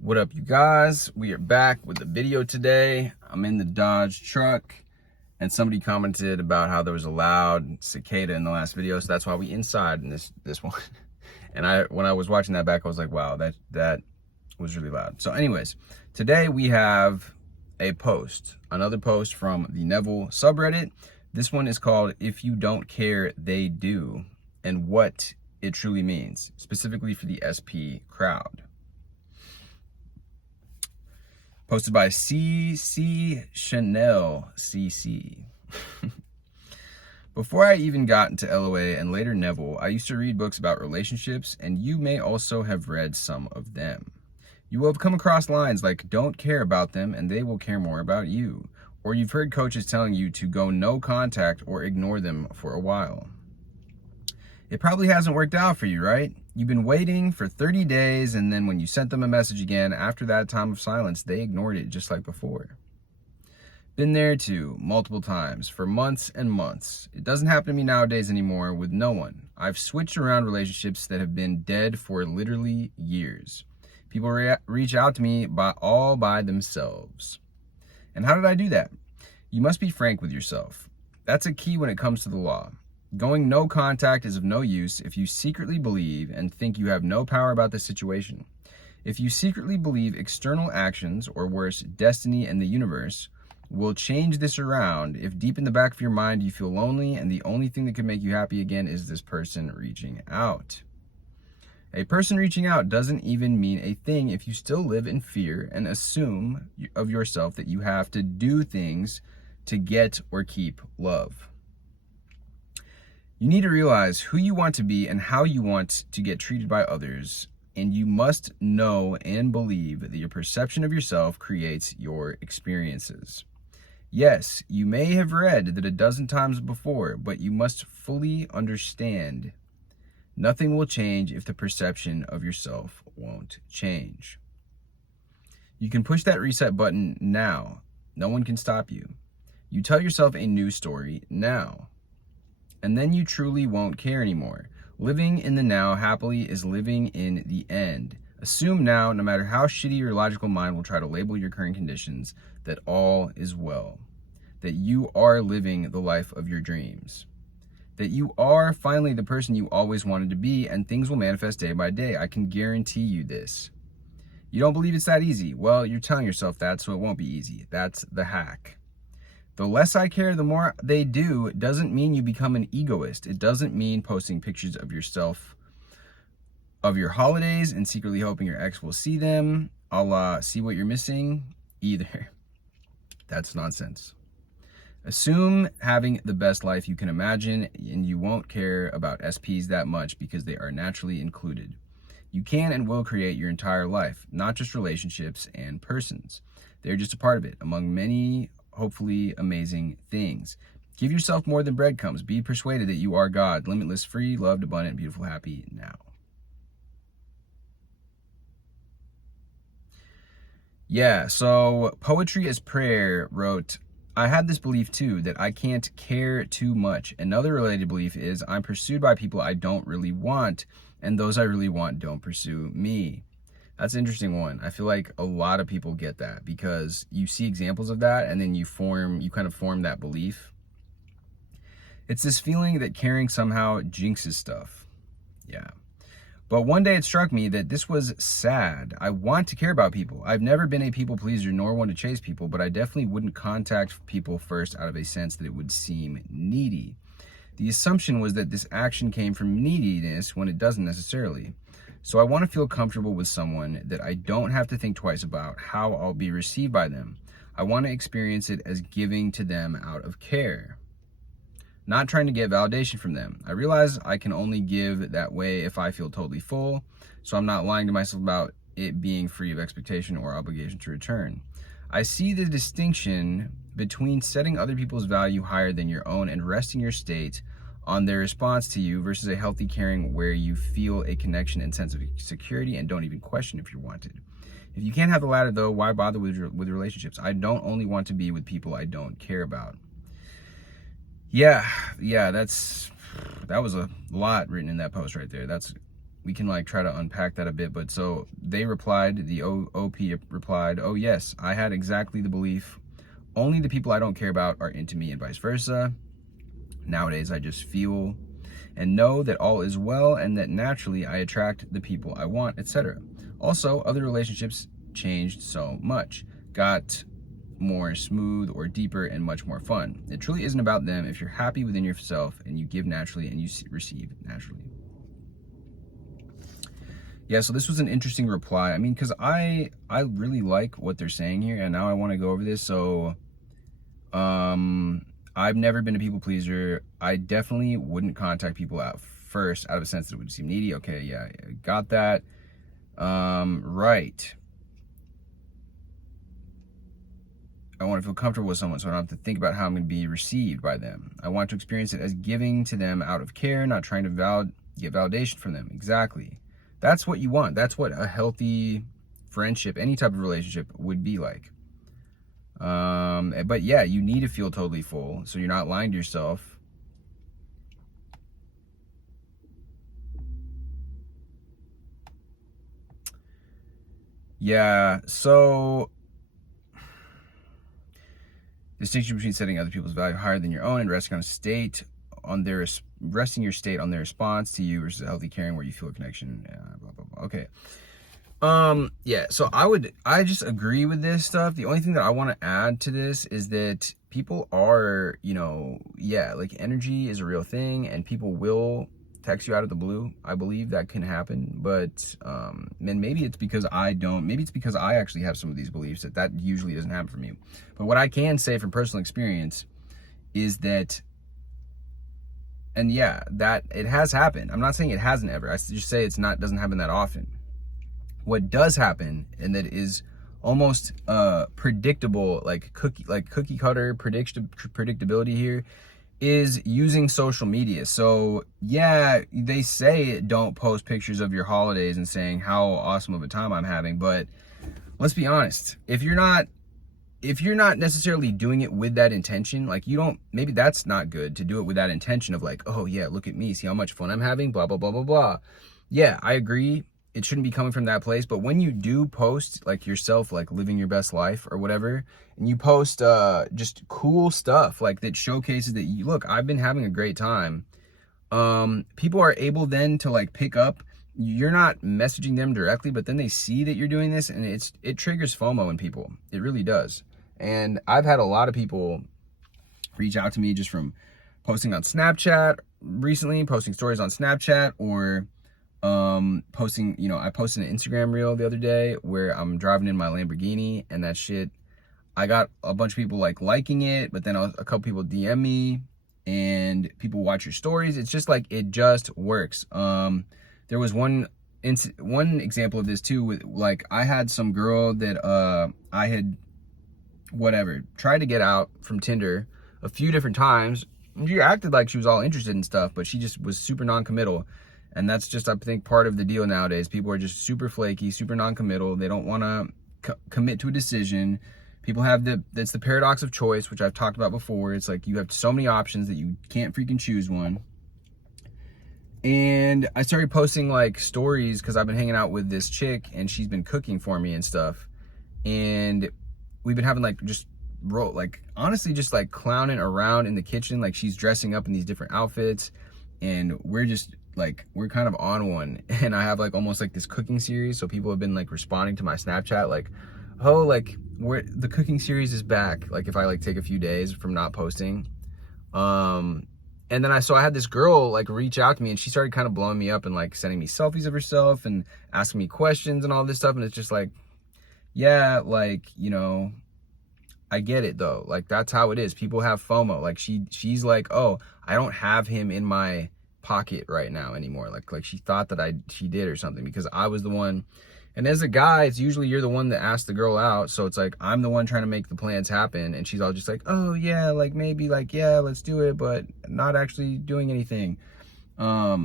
What up, you guys? We are back with a video today. I'm in the Dodge truck, and somebody commented about how there was a loud cicada in the last video, so that's why we inside in this one. And when I was watching that back, I was like, wow, that was really loud. So anyways, today we have another post from the Neville subreddit. This one is called "If You Don't Care, They Do," and what it truly means, specifically for the SP crowd. Posted by CC Chanel CC. Before I even got into LOA and later Neville, I used to read books about relationships, and you may also have read some of them. You will have come across lines like "don't care about them and they will care more about you," or you've heard coaches telling you to go no contact or ignore them for a while. It probably hasn't worked out for you, right? You've been waiting for 30 days, and then when you sent them a message again after that time of silence, they ignored it just like before. Been there too, multiple times, for months and months. It doesn't happen to me nowadays anymore with no one. I've switched around relationships that have been dead for literally years. People reach out to me all by themselves. And how did I do that? You must be frank with yourself. That's a key when it comes to the law. Going no contact is of no use if you secretly believe and think you have no power about the situation. If you secretly believe external actions, or worse, destiny and the universe, will change this around, if deep in the back of your mind you feel lonely and the only thing that could make you happy again is this person reaching out. A person reaching out doesn't even mean a thing if you still live in fear and assume of yourself that you have to do things to get or keep love. You need to realize who you want to be and how you want to get treated by others, and you must know and believe that your perception of yourself creates your experiences. Yes, you may have read that a dozen times before, but you must fully understand nothing will change if the perception of yourself won't change. You can push that reset button now. No one can stop you. You tell yourself a new story now. And then you truly won't care anymore. Living in the now happily is living in the end. Assume now, no matter how shitty your logical mind will try to label your current conditions, that all is well. That you are living the life of your dreams. That you are finally the person you always wanted to be, and things will manifest day by day. I can guarantee you this. You don't believe it's that easy? Well, you're telling yourself that, so it won't be easy. That's the hack. The less I care, the more they do doesn't mean you become an egoist. It doesn't mean posting pictures of yourself, of your holidays, and secretly hoping your ex will see them, a la see what you're missing, either. That's nonsense. Assume having the best life you can imagine, and you won't care about SPs that much because they are naturally included. You can and will create your entire life, not just relationships and persons. They're just a part of it, among many hopefully amazing things. Give yourself more than breadcrumbs. Be persuaded that you are God, limitless, free, loved, abundant, beautiful, happy now. Yeah, so Poetry as Prayer wrote, I had this belief too, that I can't care too much. Another related belief is I'm pursued by people I don't really want, and those I really want don't pursue me. That's an interesting one. I feel like a lot of people get that because you see examples of that and then you kind of form that belief. It's this feeling that caring somehow jinxes stuff. Yeah. But one day it struck me that this was sad. I want to care about people. I've never been a people pleaser nor one to chase people, but I definitely wouldn't contact people first out of a sense that it would seem needy. The assumption was that this action came from neediness when it doesn't necessarily. So I want to feel comfortable with someone that I don't have to think twice about how I'll be received by them. I want to experience it as giving to them out of care, not trying to get validation from them. I realize I can only give that way if I feel totally full, so I'm not lying to myself about it being free of expectation or obligation to return. I see the distinction between setting other people's value higher than your own and resting your state on their response to you versus a healthy caring where you feel a connection and sense of security and don't even question if you're wanted. If you can't have the latter though, why bother with relationships? I don't only want to be with people I don't care about. Yeah, that was a lot written in that post right there. That's we can like try to unpack that a bit. But so they replied, the OP replied, oh yes, I had exactly the belief only the people I don't care about are into me and vice versa. Nowadays I just feel and know that all is well and that naturally I attract the people I want, etc. Also, other relationships changed so much, got more smooth or deeper and much more fun. It truly isn't about them if you're happy within yourself and you give naturally and you receive naturally. Yeah, so this was an interesting reply. I mean, because I really like what they're saying here, and now I want to go over this. So I've never been a people pleaser. I definitely wouldn't contact people out first out of a sense that it would seem needy. Okay, yeah, got that. Right. I want to feel comfortable with someone so I don't have to think about how I'm going to be received by them. I want to experience it as giving to them out of care, not trying to get validation from them. Exactly. That's what you want. That's what a healthy friendship, any type of relationship would be like. But yeah, you need to feel totally full so you're not lying to yourself. Yeah, so distinction between setting other people's value higher than your own and resting your state on their response to you versus a healthy caring where you feel a connection. Blah, blah, blah. Okay. Yeah, so I just agree with this stuff. The only thing that I want to add to this is that people are, yeah, like energy is a real thing and people will text you out of the blue. I believe that can happen, but and maybe it's because maybe it's because I actually have some of these beliefs that usually doesn't happen for me. But what I can say from personal experience is that, and yeah, that it has happened. I'm not saying it hasn't ever. I just say doesn't happen that often. What does happen, and that is almost predictable, like cookie cutter predictability here, is using social media. So yeah, they say don't post pictures of your holidays and saying how awesome of a time I'm having, but let's be honest, if you're not necessarily doing it with that intention, like maybe that's not good to do it with that intention of like, oh yeah, look at me, see how much fun I'm having, blah blah blah blah blah. Yeah, I agree, it shouldn't be coming from that place. But when you do post like yourself, like living your best life or whatever, and you post just cool stuff like that showcases that you look, I've been having a great time, people are able then to like pick up. You're not messaging them directly, but then they see that you're doing this, and it triggers FOMO in people. It really does. And I've had a lot of people reach out to me just from posting on Snapchat recently, posting stories on Snapchat, or posting, I posted an Instagram reel the other day where I'm driving in my Lamborghini, and that shit, I got a bunch of people like liking it, but then a couple people DM me and people watch your stories. It's just like, it just works. There was one example of this too, with like, I had some girl that I had tried to get out from Tinder a few different times. She acted like she was all interested in stuff, but she just was super non-committal. And that's just, I think, part of the deal nowadays. People are just super flaky, super non-committal. They don't want to commit to a decision. People have that's the paradox of choice, which I've talked about before. It's like you have so many options that you can't freaking choose one. And I started posting like stories because I've been hanging out with this chick and she's been cooking for me and stuff. And we've been having honestly just like clowning around in the kitchen. Like, she's dressing up in these different outfits and we're kind of on one. And I have like almost like this cooking series. So people have been like responding to my Snapchat like, oh, like the cooking series is back. Like if I like take a few days from not posting. And then I had this girl like reach out to me, and she started kind of blowing me up and like sending me selfies of herself and asking me questions and all this stuff. And it's just like, yeah, like, I get it though. Like, that's how it is. People have FOMO. Like she's like, oh, I don't have him in my pocket right now anymore. Like she thought that she did or something, because I was the one. And as a guy, it's usually you're the one that asked the girl out. So it's like, I'm the one trying to make the plans happen. And she's all just like, oh yeah, like maybe, like, yeah, let's do it, but not actually doing anything. Or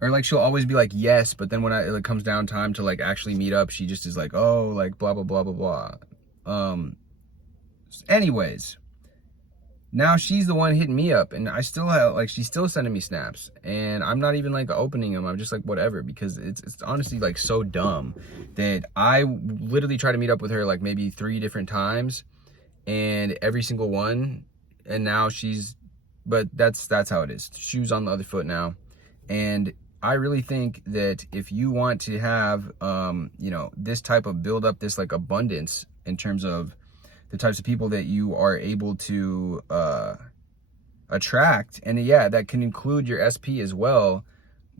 like, she'll always be like, yes, but then when it comes down time to like actually meet up, she just is like, oh, like blah, blah, blah, blah, blah. Anyways, now she's the one hitting me up, and I still have, like, she's still sending me snaps, and I'm not even like opening them. I'm just like, whatever, because it's honestly like so dumb that I literally try to meet up with her like maybe 3 different times, and every single one, and now but that's how it is. Shoes on the other foot now. And I really think that if you want to have, you know, this type of build up, this like abundance in terms of the types of people that you are able to attract, and yeah, that can include your SP as well,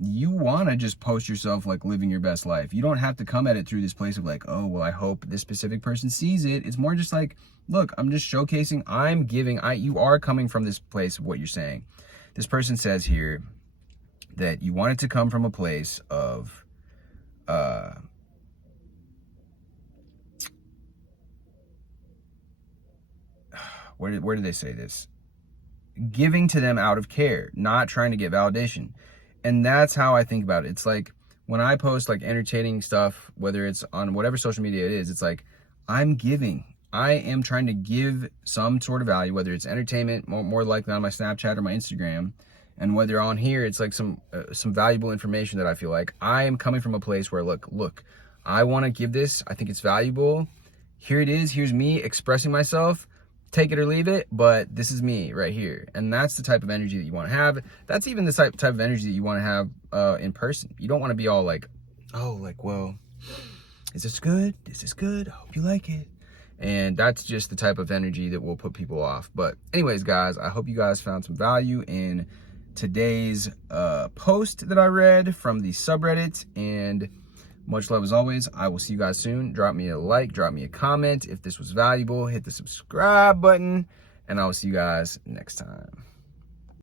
you want to just post yourself like living your best life. You don't have to come at it through this place of like, oh, well, I hope this specific person sees it. It's more just like, look, I'm just showcasing, I'm giving, you are coming from this place of what you're saying. This person says here that you want it to come from a place of, where did they say this? Giving to them out of care, not trying to get validation. And that's how I think about it. It's like when I post like entertaining stuff, whether it's on whatever social media it is, it's like I'm giving. I am trying to give some sort of value, whether it's entertainment, more likely on my Snapchat or my Instagram, and whether on here it's like some valuable information that I feel like I am coming from a place where look, I want to give this. I think it's valuable. Here it is. Here's me expressing myself. Take it or leave it, but this is me right here. And that's the type of energy that you want to have. That's even the type of energy that you want to have in person. You don't want to be all like, oh, like, well, is this good? Is this good? I hope you like it. And that's just the type of energy that will put people off. But anyways, guys, I hope you guys found some value in today's post that I read from the subreddit, and much love as always. I will see you guys soon. Drop me a like, drop me a comment. If this was valuable, hit the subscribe button, and I will see you guys next time.